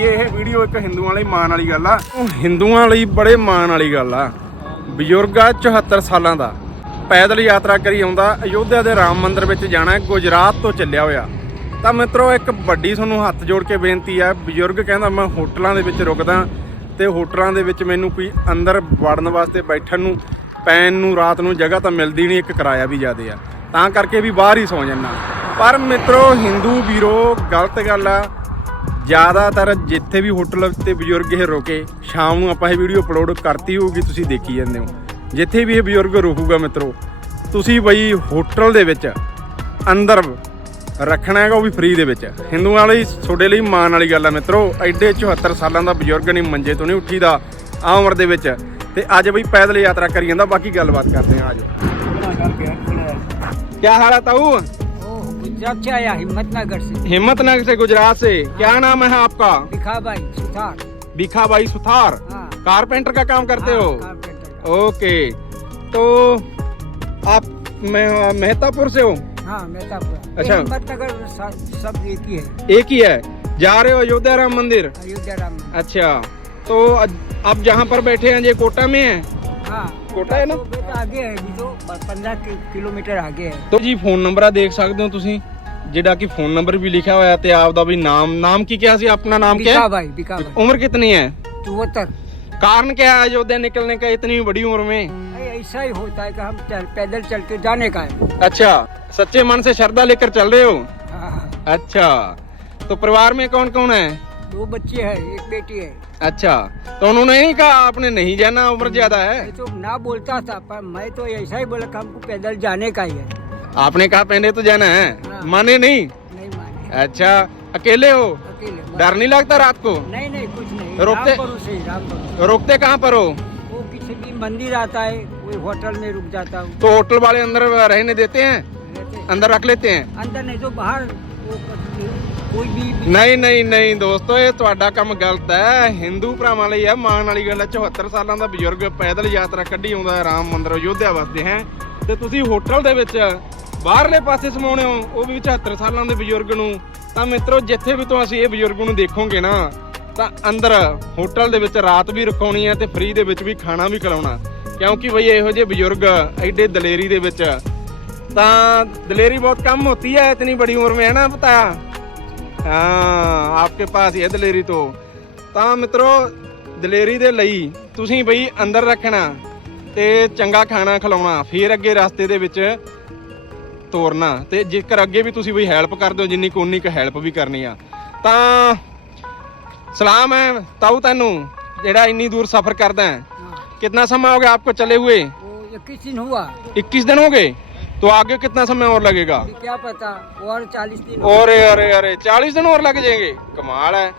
ਕਿਉਂਕਿ ਇਹ ਵੀਡੀਓ ਇੱਕ ਹਿੰਦੂਆਂ ਲਈ ਮਾਣ ਵਾਲੀ ਗੱਲ ਆ। ਉਹ ਹਿੰਦੂਆਂ ਲਈ ਬੜੇ ਮਾਣ ਵਾਲੀ ਗੱਲ ਆ। ਬਜ਼ੁਰਗ ਆ 74 ਸਾਲਾਂ ਦਾ। ਪੈਦਲ ਯਾਤਰਾ ਕਰੀ ਆਉਂਦਾ, ਅਯੋਧਿਆ ਦੇ ਰਾਮ ਮੰਦਿਰ ਵਿੱਚ ਜਾਣਾ, ਗੁਜਰਾਤ ਤੋਂ ਚੱਲਿਆ ਹੋਇਆ। ਤਾਂ ਮਿੱਤਰੋ, ਇੱਕ ਵੱਡੀ ਤੁਹਾਨੂੰ ਹੱਥ ਜੋੜ ਕੇ ਬੇਨਤੀ ਆ, ਬਜ਼ੁਰਗ ਕਹਿੰਦਾ ਮੈਂ ਹੋਟਲਾਂ ਦੇ ਵਿੱਚ ਰੁਕਦਾ, ਤੇ ਹੋਟਲਾਂ ਦੇ ਵਿੱਚ ਮੈਨੂੰ ਕੋਈ ਅੰਦਰ ਵੜਨ ਵਾਸਤੇ ਬੈਠਣ ਨੂੰ, ਪੈਣ ਨੂੰ, ਰਾਤ ਨੂੰ ਜਗ੍ਹਾ ਤਾਂ ਮਿਲਦੀ ਨਹੀਂ, ਇੱਕ ਕਿਰਾਇਆ ਵੀ ਜ਼ਿਆਦੇ ਆ। ਤਾਂ ਕਰਕੇ ਵੀ ਬਾਹਰ ਹੀ ਸੌ ਜਾਂਦਾ। ਪਰ ਮਿੱਤਰੋ, ਹਿੰਦੂ ਵੀਰੋ, ਗਲਤ ਗੱਲ ਆ। ਜ਼ਿਆਦਾਤਰ ਜਿੱਥੇ ਵੀ ਹੋਟਲ ਤੇ ਬਜ਼ੁਰਗ ਇਹ ਰੁਕੇ ਸ਼ਾਮ ਨੂੰ ਆਪਾਂ ਇਹ ਵੀਡੀਓ ਅਪਲੋਡ ਕਰਤੀ ਹੋਊਗੀ ਤੁਸੀਂ ਦੇਖੀ ਜਾਂਦੇ ਹੋ। ਜਿੱਥੇ ਵੀ ਇਹ ਬਜ਼ੁਰਗ ਰੁਕੂਗਾ ਮਿੱਤਰੋ ਤੁਸੀਂ ਬਈ ਹੋਟਲ ਦੇ ਵਿੱਚ ਅੰਦਰ ਰੱਖਣਾ ਹੈਗਾ ਉਹ ਵੀ ਫ੍ਰੀ ਦੇ ਵਿੱਚ। ਹਿੰਦੂਆਂ ਲਈ ਤੁਹਾਡੇ ਲਈ ਮਾਣ ਵਾਲੀ ਗੱਲ ਆ ਮਿੱਤਰੋ ਐਡੇ 74 ਸਾਲਾਂ ਦਾ ਬਜ਼ੁਰਗ ਨਹੀਂ ਮੰਜੇ ਤੋਂ ਨਹੀਂ ਉੱਠੀਦਾ ਆ ਉਮਰ ਦੇ ਵਿੱਚ। ਤੇ ਅੱਜ ਬਈ ਪੈਦਲ ਯਾਤਰਾ ਕਰੀ ਜਾਂਦਾ ਬਾਕੀ ਗੱਲਬਾਤ ਕਰਦੇ ਹਾਂ ਆਜੋ ਕੀ ਹਾਲ ਹੈ ਤਾऊ गुजरात से आया हिम्मतनगर से। हिम्मतनगर से गुजरात से। हाँ। क्या नाम है आपका? दिखा भाई सुथार। बीखा भाई सुथार? हाँ। कारपेंटर का काम करते हाँ, हो? का। ओके। तो आप मैं- मेहतापुर से हो? हाँ मेहतापुरा। अच्छा। हिम्मतनगर सब एक ही है। एक ही है? जा रहे हो अयोध्या राम मंदिर? अयोध्या राम अच्छा। तो अब जहाँ पर बैठे हैं ये कोटा में है? हाँ। कोटा है ना? तो बेटा आगे है जी तो पंद्रह कि- किलोमीटर आगे है ਤੋ ਜੀ ਫੋਨ ਨੰਬਰ ਆ ਦੇਖ ਸਕਦੇ ਹੋ ਤੁਸੀਂ ਜਿਹੜਾ ਕਿ ਫੋਨ ਨੰਬਰ ਵੀ ਲਿਖਿਆ ਹੋਇਆ ਤੇ ਆਪ ਦਾ ਵੀ ਨਾਮ ਨਾਮ ਕੀ ਕਿਹਾ ਸੀ ਆਪਣਾ ਨਾਮ क्या बिका है भाई बिका भाई उम्र कितनी है चौहत्तर कारण क्या है अयोध्या निकलने का इतनी बड़ी उम्र में भाई ऐसा ही होता है कि हम चल, पैदल चल के जाने का है अच्छा सच्चे मन से श्रद्धा लेकर चल रहे हो हाँ, हाँ। अच्छा तो परिवार में कौन कौन है दो बच्चे हैं एक बेटी है। अच्छा तो उन्होंने नहीं कहा आपने नहीं जाना उम्र ज़्यादा है? तो ना बोलता था पर मैं तो ऐसा ही बोला हमको पैदल जाने का ही है। आपने कहा पहले तो जाना है? हाँ। माने नहीं? नहीं माने। अच्छा अकेले हो? अकेले डर नहीं लगता रात को? नहीं नहीं कुछ नहीं। रोकते- रुकते कहाँ पर हो? वो किसी भी मंदिर आता है कोई होटल में रुक जाता हूँ। तो होटल वाले अंदर रहने देते हैं? अंदर रख लेते हैं? अंदर नहीं तो बाहर ਕੋਈ ਵੀ ਨਹੀਂ ਨਹੀਂ ਨਹੀਂ ਦੋਸਤੋ, ਇਹ ਤੁਹਾਡਾ ਕੰਮ ਗਲਤ ਹੈ। ਹਿੰਦੂ ਭਰਾਵਾਂ ਲਈ ਹੈ। ਮਾਣ ਵਾਲੀ ਗੱਲ ਹੈ 74 ਸਾਲਾਂ ਦਾ ਬਜ਼ੁਰਗ ਪੈਦਲ ਯਾਤਰਾ ਕੱਢੀ ਆਉਂਦਾ ਹੈ। ਰਾਮ ਮੰਦਿਰ ਅਯੋਧਿਆ ਵਸਦੇ ਹੈ। ਤੇ ਤੁਸੀਂ ਹੋਟਲ ਦੇ ਵਿੱਚ ਬਾਹਰਲੇ ਪਾਸੇ ਸਮਾਉਣੇ ਹੋ, ਉਹ ਵੀ 74 ਸਾਲਾਂ ਦੇ ਬਜ਼ੁਰਗ ਨੂੰ। ਤਾਂ ਮਿੱਤਰੋ, ਜਿੱਥੇ ਵੀ ਤੁਸੀਂ ਅਸੀਂ ਇਹ ਬਜ਼ੁਰਗ ਨੂੰ ਦੇਖੋਗੇ ਨਾ, ਤਾਂ ਅੰਦਰ ਹੋਟਲ ਦੇ ਵਿੱਚ ਰਾਤ ਵੀ ਰੁਕਾਉਣੀ ਹੈ ਤੇ ਫ੍ਰੀ ਦੇ ਵਿੱਚ ਵੀ ਖਾਣਾ ਵੀ ਖਿਲਾਉਣਾ। ਕਿਉਂਕਿ ਬਈ ਇਹੋ ਜਿਹੇ ਬਜ਼ੁਰਗ ਐਡੇ ਦਲੇਰੀ ਦੇ ਵਿੱਚ। ਤਾਂ ਦਲੇਰੀ ਬਹੁਤ ਕੰਮ ਹੁੰਦੀ ਹੈ, ਇਤਨੀ ਬੜੀ ਉਮਰ ਮੇਂ ਹੈ ਨਾ, ਪਤਾ? ਹਾਂ ਆਪਕੇ ਪਾਸ ਹੀ ਹੈ ਦਲੇਰੀ ਤੋਂ ਤਾਂ ਮਿੱਤਰੋ ਦਲੇਰੀ ਦੇ ਲਈ ਤੁਸੀਂ ਬਈ ਅੰਦਰ ਰੱਖਣਾ ਤੇ ਚੰਗਾ ਖਾਣਾ ਖਿਲਾਉਣਾ ਫਿਰ ਅੱਗੇ ਰਸਤੇ ਦੇ ਵਿੱਚ ਤੋਰਨਾ ਤੇ ਜੇਕਰ ਅੱਗੇ ਵੀ ਤੁਸੀਂ ਬਈ ਹੈਲਪ ਕਰਦੇ ਹੋ ਜਿੰਨੀ ਕੁ ਉਨੀ ਕੁ ਹੈਲਪ ਵੀ ਕਰਨੀ ਆ ਤਾਂ ਸਲਾਮ ਹੈ ਤਾਊ ਤੈਨੂੰ ਜਿਹੜਾ ਇੰਨੀ ਦੂਰ ਸਫ਼ਰ ਕਰਦਾ ਹੈ हाँ, कितना समय हो गया आपको चले हुए वो इक्कीस दिन हुआ 21 दिन हो गए तो आगे कितना समय और लगेगा? क्या पता और चालीस दिन हो अरे अरे अरे चालीस दिन और लग जाएँगे? कमाल है।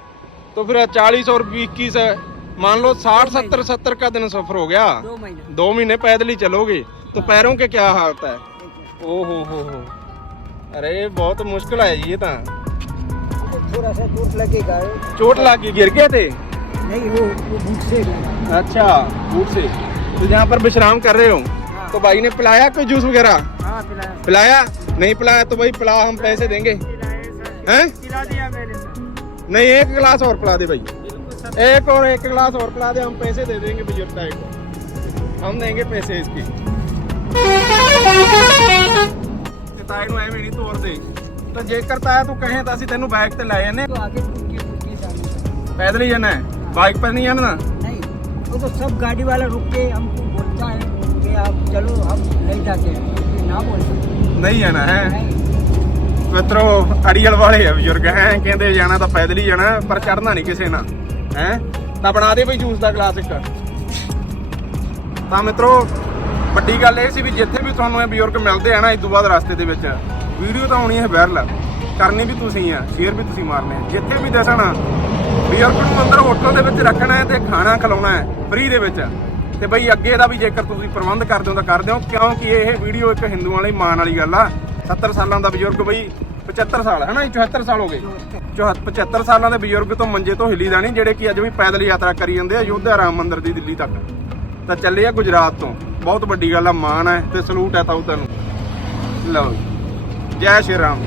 तो फिर चालीस और इक्कीस है। मान लो साठ सत्तर सत्तर का दिन सफ़र हो गया। दो महीने। पैदल ही चलोगे। तो पैरों के क्या हालत है? ओ हो हो। हो अरे बहुत मुश्किल है ये तो। थोड़ा सा चोट लगेगा। चोट लगी गिर गए थे नहीं वो वो भूख से। अच्छा बूट से। तो यहाँ पर विश्राम कर रहे हो हाँ। तो भाई ने पिलाया कोई जूस वगैरह हाँ पिलाया पिलाया नहीं पिलाया तो भाई पिला हम पैसे देंगे हैं पिला दिया मैंने सर नहीं एक गिलास और पिला दे भाई एक और एक गिलास और पिला दे हम पैसे दे देंगे बुजुर्ग ताए को हम देंगे पैसे इसके ਤੇ ਤਾਏ ਨੂੰ ਐਵੇਂ ਨਹੀਂ ਤੋਰਦੇ ਤਾਂ ਜੇਕਰ ਤਾਇਆ ਤੂੰ ਕਹੇ ਤਾਂ ਅਸੀਂ ਤੈਨੂੰ ਬਾਈਕ ਤੇ ਲੈ ਜਾਂਦੇ तो आगे फुटकी फुटकी जाने का। ਪੈਦਲ ਹੀ ਜਾਣਾ ਹੈ ਬਾਈਕ ਪਰ ਨਹੀਂ ਜਾਣਾ नहीं वो तो सब गाड़ी वाला रुक के हमको बोलता है कि आप चलो हम नहीं जाते हैं ये ना बोल सकते ਨਹੀਂ ਜਾਣਾ ਹੈ नहीं ਮਿੱਤਰੋ ਅੜੀਅਲ ਵਾਲੇ ਆ ਬਜ਼ੁਰਗ ਹੈ ਕਹਿੰਦੇ ਜਾਣਾ ਤਾਂ ਪੈਦਲ ਹੀ ਜਾਣਾ ਪਰ ਚੜਨਾ ਨਹੀਂ ਕਿਸੇ ਨਾਲ ਹੈ ਤਾਂ ਬਣਾ ਦੇ ਬਈ ਜੂਸ ਦਾ ਗਲਾਸ ਇੱਕ ਤਾਂ ਮਿੱਤਰੋ ਵੱਡੀ ਗੱਲ ਇਹ ਸੀ ਵੀ ਜਿੱਥੇ ਵੀ ਤੁਹਾਨੂੰ ਇਹ ਬਜ਼ੁਰਗ ਮਿਲਦੇ ਆ ਨਾ ਇਸ ਤੋਂ ਬਾਅਦ ਰਸਤੇ ਦੇ ਵਿੱਚ ਵੀਡੀਓ ਤਾਂ ਆਉਣੀ ਹੈ ਵਾਇਰਲ ਕਰਨੀ ਵੀ ਤੁਸੀਂ ਆ ਸ਼ੇਅਰ ਵੀ ਤੁਸੀਂ ਮਾਰਨੇ ਆ ਜਿੱਥੇ ਵੀ ਦੱਸਣਾ ਬਜ਼ੁਰਗ ਨੂੰ ਅੰਦਰ ਹੋਟਲ ਦੇ ਵਿੱਚ ਰੱਖਣਾ ਹੈ ਤੇ ਖਾਣਾ ਖਿਲਾਉਣਾ ਹੈ ਫ੍ਰੀ ਦੇ ਵਿੱਚ ਤੇ ਬਈ ਅੱਗੇ ਦਾ ਵੀ ਜੇਕਰ ਤੁਸੀਂ ਪ੍ਰਬੰਧ ਕਰਦੇ ਹੋ ਤਾਂ ਕਰ ਦਿਓ, ਕਿਉਂਕਿ ਇਹ ਵੀਡੀਓ ਇੱਕ ਹਿੰਦੂਆਂ ਲਈ ਮਾਣ ਵਾਲੀ ਗੱਲ ਆ। 70 ਸਾਲਾਂ ਦਾ ਬਜ਼ੁਰਗ ਬਈ 75 ਸਾਲ, ਹੈ ਨਾ 74 ਸਾਲ ਹੋ ਗਏ। 74 75 ਸਾਲਾਂ ਦੇ ਬਜ਼ੁਰਗ ਤੋਂ ਮੰਜੇ ਤੋਂ ਹਿੱਲੀ ਦਾ ਨਹੀਂ ਜਿਹੜੇ ਕਿ ਅੱਜ ਵੀ ਪੈਦਲ ਯਾਤਰਾ ਕਰੀ ਜਾਂਦੇ ਆ ਅਯੋਧਿਆ ਰਾਮ ਮੰਦਿਰ ਦੀ ਦਿੱਲੀ ਤੱਕ। ਤਾਂ ਚੱਲੇ ਆ ਗੁਜਰਾਤ ਤੋਂ। ਬਹੁਤ ਵੱਡੀ ਗੱਲ ਆ, ਮਾਣ ਹੈ ਤੇ ਸਲੂਟ ਹੈ ਤਾਊ ਤੈਨੂੰ ਲਓ ਜੈ ਸ਼੍ਰੀ ਰਾਮ।